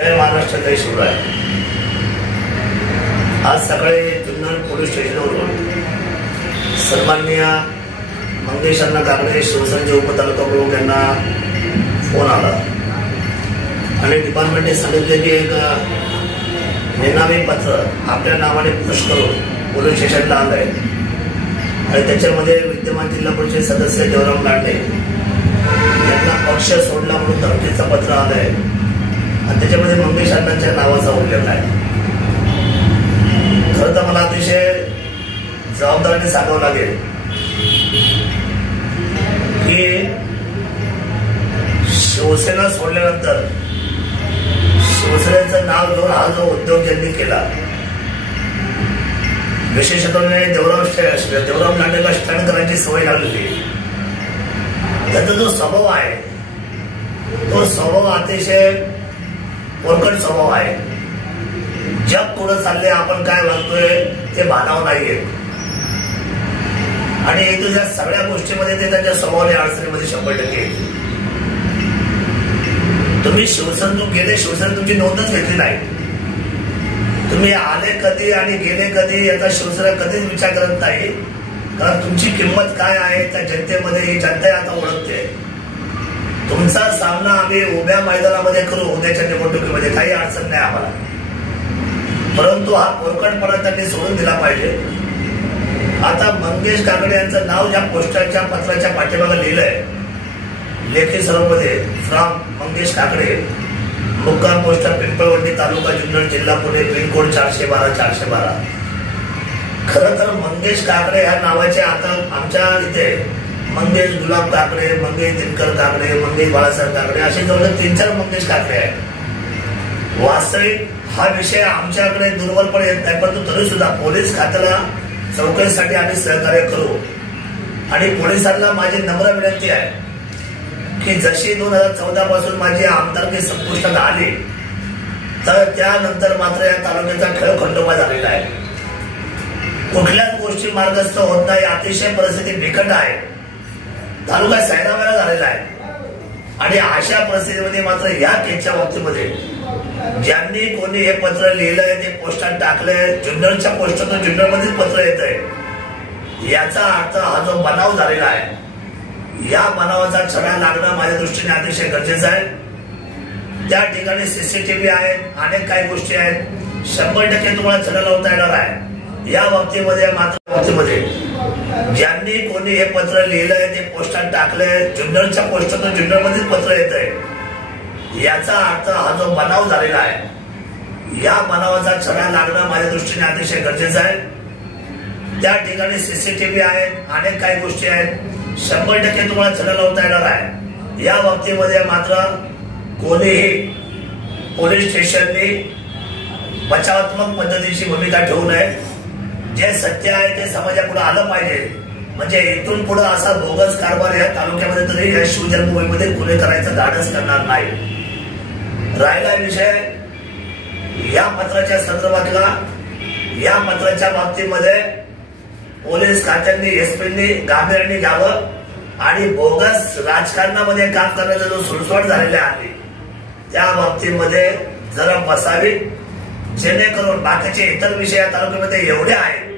जय महाराष्ट्र जय शिवराय। आज सकाळी जुन्नर पोलीस स्टेशनवरून सन्माननीय मंगेश अण्णा काकडे शिवसंजय उपतालुका प्रमुख यांना फोन आला आणि डिपार्टमेंटने सांगितले की एक निनावी पत्र आपल्या नावाने पुश करून पोलीस स्टेशनला आलंय आणि त्याच्यामध्ये विद्यमान जिल्हा परिषद सदस्य देवराम लांडे यांना पक्ष सोडला म्हणून धमकीचं पत्र आलंय आणि त्याच्यामध्ये मंगेश अण्णांच्या नावाचा उल्लेख आहे। खरं तर मला अतिशय जबाबदारीने सांगावं लागेल की शिवसेना सोडल्यानंतर शिवसेनेचं नाव घेऊन हा जो उद्योग ज्यांनी केला, विशेषतः देवराम लांडेला स्टंट करायची सवय लागलेली, त्याचा जो स्वभाव आहे तो स्वभाव अतिशय पोरकट स्वभाव आहे। जग पुढे चालले, आपण काय वागतोय ते मानव नाहीये आणि या सगळ्या गोष्टीमध्ये ते त्यांच्या स्वभावाने अडचणीमध्ये 100% येते। तुम्ही शिवसेनेतून गेले, शिवसेनेत तुमची नोंदच घेतली नाही, तुम्ही आले कधी आणि गेले कधी याचा शिवसेना कधीच विचार करत नाही, कारण तुमची किंमत काय आहे त्या जनतेमध्ये ही जनता आता ओळखते। तुमचा सामना आम्ही उभ्या मैदानामध्ये करू, उद्याच्या निवडणुकीमध्ये काही अडचण नाही आम्हाला, परंतु हा पोरकटपणा त्यांनी सोडून दिला पाहिजे। आता मंगेश काकडे यांचं नाव ज्या पोस्टरच्या पत्राच्या पाठीमागे लिहिलंय लेखी स्वरूपामध्ये फ्रॉम मंगेश काकडे, मुक्काम पोस्ट पिंपळवंडी, तालुका जुन्नर, जिल्हा पुणे, पिनकोड 412-412। खरं तर मंगेश काकडे ह्या नावाचे आता आमच्या इथे मंगेश गुलाब काकडे, मंगेश दिनकर काकडे, मंगेश बाळासाहेब काकडे असे जवळ 3-4 मंगेश काकडे आहेत। वास्तविक हा विषय आमच्याकडे दुर्बलपणे येत नाही, परंतु तरी सुद्धा पोलीस खात्याला चौकशीसाठी आम्ही सहकार्य करू आणि पोलिसांना माझी नम्र विनंती आहे की जशी 2014 पासून माझी आमदारकी संपुष्टात आली तर त्यानंतर मात्र या तालुक्याचा खेळ खंडोबा झालेला आहे। कुठल्याच गोष्टी मार्गस्थ होत नाही, अतिशय परिस्थिती बिकट आहे, तालुका सैरावेला झालेला आहे आणि अशा परिस्थितीमध्ये मात्र या केसच्या बाबतीमध्ये ज्यांनी कोणी हे पत्र लिहिलंय ते पोस्टात टाकलंय, जुन्नरच्या पोस्टातून जुन्नरमध्येच पत्र येत आहे, याचा अर्थ हा जो बनाव झालेला आहे या बनावाचा छडा लागणं माझ्या दृष्टीने अतिशय गरजेचं आहे। त्या ठिकाणी सीसीटीव्ही आहेत, अनेक काही गोष्टी आहेत, 100% तुम्हाला छडा लावता येणार आहे। या बाबतीमध्ये मात्र ज्यांनी कोणी हे पत्र लिहिलंय ते पोस्टात टाकलंय, जुन्नरच्या पोस्टातून जुन्नरमध्येच पत्र येत आहे, याचा अर्थ हा जो बनाव झालेला आहे या बनावाचा छडा लागणं माझ्या दृष्टीने अतिशय गरजेचं आहे। त्या ठिकाणी सीसीटीव्ही आहेत, अनेक काही गोष्टी आहेत, 100% तुम्हाला छडा लावता येणार आहे। या बाबतीमध्ये मात्र कोणीही पोलीस स्टेशननी बचावात्मक पद्धतीची भूमिका ठेवू नये। जे सत्य आहे ते समाजापुढे आलं पाहिजे, म्हणजे इथून पुढे असा बोगस कारभार या तालुक्यामध्ये तरी या शिवजन्मभूमीमध्ये गुन्हे करायचं धाडस करणार नाही। राहिला विषय या पत्राच्या संदर्भातला, या पत्राच्या बाबतीमध्ये पोलीस खात्यांनी एसपींनी गांभीर्याने घ्यावं आणि बोगस राजकारणामध्ये काम करण्याचा जो सुळसुळाट झालेला आहे त्या बाबतीमध्ये जरा बसावी, जेणेकरून बाकीचे इतर विषय या तालुक्यामध्ये एवढे आहेत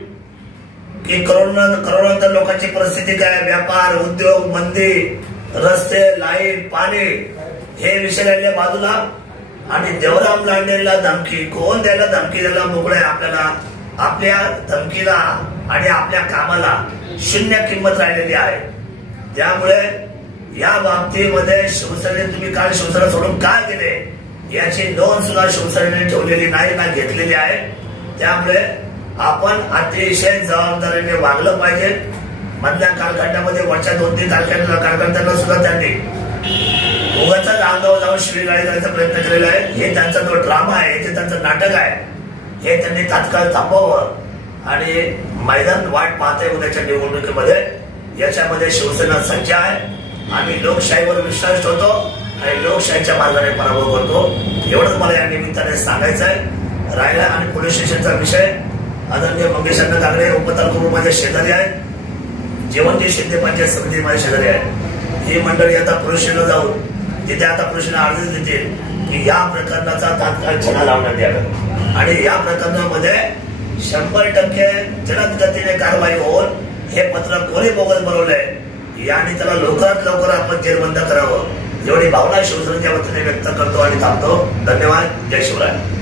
की करोडोंतर लोकांची परिस्थिती काय, व्यापार, उद्योग, मंदी, रस्ते, लाईट, पाणी हे विषय राहिले बाजूला आणि देवराम लांडेला धमकी कोण द्यायला, धमकी द्यायला मोकळे आपल्याला, आपल्या धमकीला आणि आपल्या कामाला 0 किंमत राहिलेली आहे। त्यामुळे या बाबतीमध्ये शिवसेनेने तुम्ही काल शिवसेना सोडून काय केले याची नोंद सुद्धा शिवसेनेने ठेवलेली नाही ना घेतलेली आहे। त्यामुळे आपण अतिशय जबाबदारीने वागलं पाहिजे। मधल्या कालखंडामध्ये वरच्या 2-3 कार्यकर्त्यांना सुद्धा त्यांनी उगाच अंगावर जाऊन शिवीगाळी करायचा प्रयत्न केलेला आहे। हे त्यांचा जो ड्रामा आहे, हे त्यांचं नाटक आहे, हे त्यांनी तात्काळ थांबवावं आणि मैदान वाट पाहते उद्याच्या निवडणुकीमध्ये। याच्यामध्ये शिवसेना सज्ज आहे, आम्ही लोकशाहीवर विश्वास ठेवतो आणि लोकशाहीच्या मार्गाने पराभव करतो, एवढंच मला या निमित्ताने सांगायचं आहे। राहिला आणि पोलीस स्टेशनचा विषय, आदरणीय मंगेश अण्णा काकडे उपतालुका माझ्या शेजारी आहेत, जेवणजी शिंदे पंचायत समिती माझ्या शेजारी आहे। ही मंडळी आता पोलीस स्टेशनला जाऊन तिथे आता पोलिसांना अर्ज देतील की या प्रकरणाचा तात्काळ छडा लावण्यात यावा आणि या प्रकरणामध्ये 100% जलद गतीने कारवाई होऊन हे पत्र कोणी बोगस बनवलंय याने त्याला लवकरात लवकर आपण जेरबंद करावं एवढी भावना शिवसेनेच्या वतीने व्यक्त करतो आणि थांबतो. धन्यवाद. जय शिवराय.